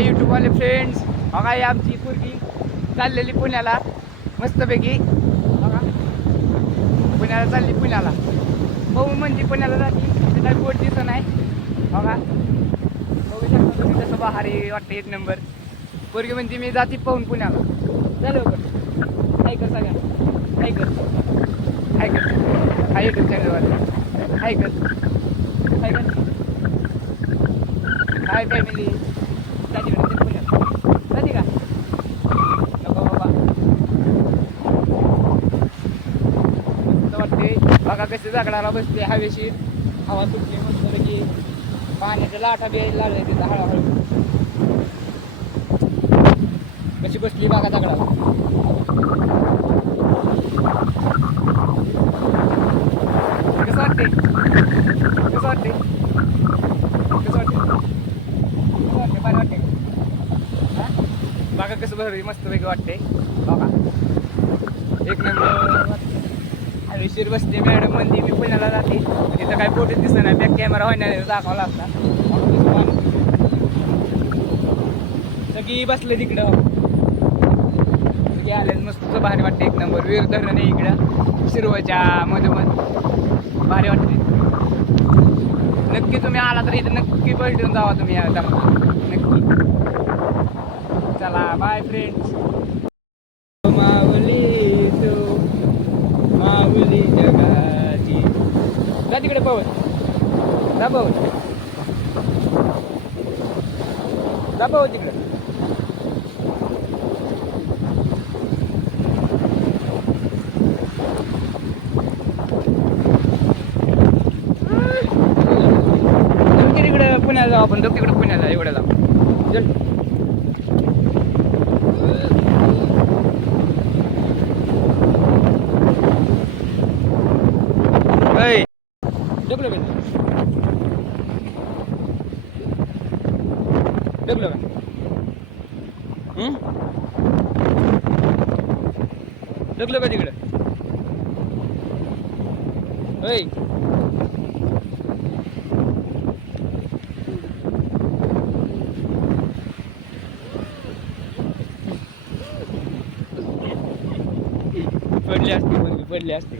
हाय यूट्यूबवाले friends, बघा ही आमची पोरगी चाललेली पुण्याला मस्तपैकी. बघा पुण्याला चालली, पुण्याला भाऊ म्हणजे पुण्याला जाते. तिथे काही बोट दिसत नाही. बघा बघू शकता तुम्ही कसं भारी वाटतं, एक नंबर. पोरगी म्हणजे मी जाते पाहून पुण्याला. झालं बघ, हाय कर सगळ्या, हाय कर, हाय कर, हाय कर चॅनलवाले, हाय कर, हाय कर, हाय फॅमिली. जाते का पुण्याला, जाते का नको बाबा. मस्त वाटते. बघा कसे जागडाला बसते, हवेशीर हवा सुटली मस्त की. पाण्याच्या लाटा बी लागल्या तिथं हळूहळू. कशी बसली बघा दगडाला. कसं वाटते, कसं वाटते, कसं वाटते, कसं वाटते, बरं वाटते का? बघा कसं बरं मस्त वेगळं वाटते. बघा एक नंबर वाटते. हवेशीर बसते मॅडम म्हणजे मी पुण्याला जाते. तिथं काय फोटोच दिसत नाही, बॅक कॅमेरा होण्याने दाखवा लागता. सगळी बसले तिकडं, सगळी आले मस्त भारी वाटते. एक नंबर वीर धरण आहे इकडं शिरवळच्या मधोमध, भारी वाटते. नक्की तुम्ही आला तर इथं नक्की भेटून जावा तुम्ही या नक्की. चला बाय फ्रेंड्स. माऊली तू माऊली जगाची, जा तिकडे पवन, जा पवन, जा पवन तिकडे. तिकडे पुण्याला जाऊ आपण, तिकडे पुण्याला एवढ्या जाऊ. चल डगलो का डगलो का डगलो का तिकडं. ऐ पडले असते, मुलगी पडली असते.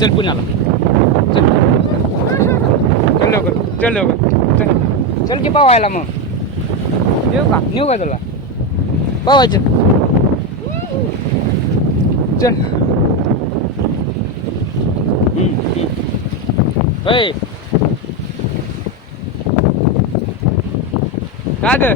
चल पुण्याला, चल चल लवकर, चल लवकर, चल चल की पावायला. मग नेऊ का तुला पावायचं. चल का ग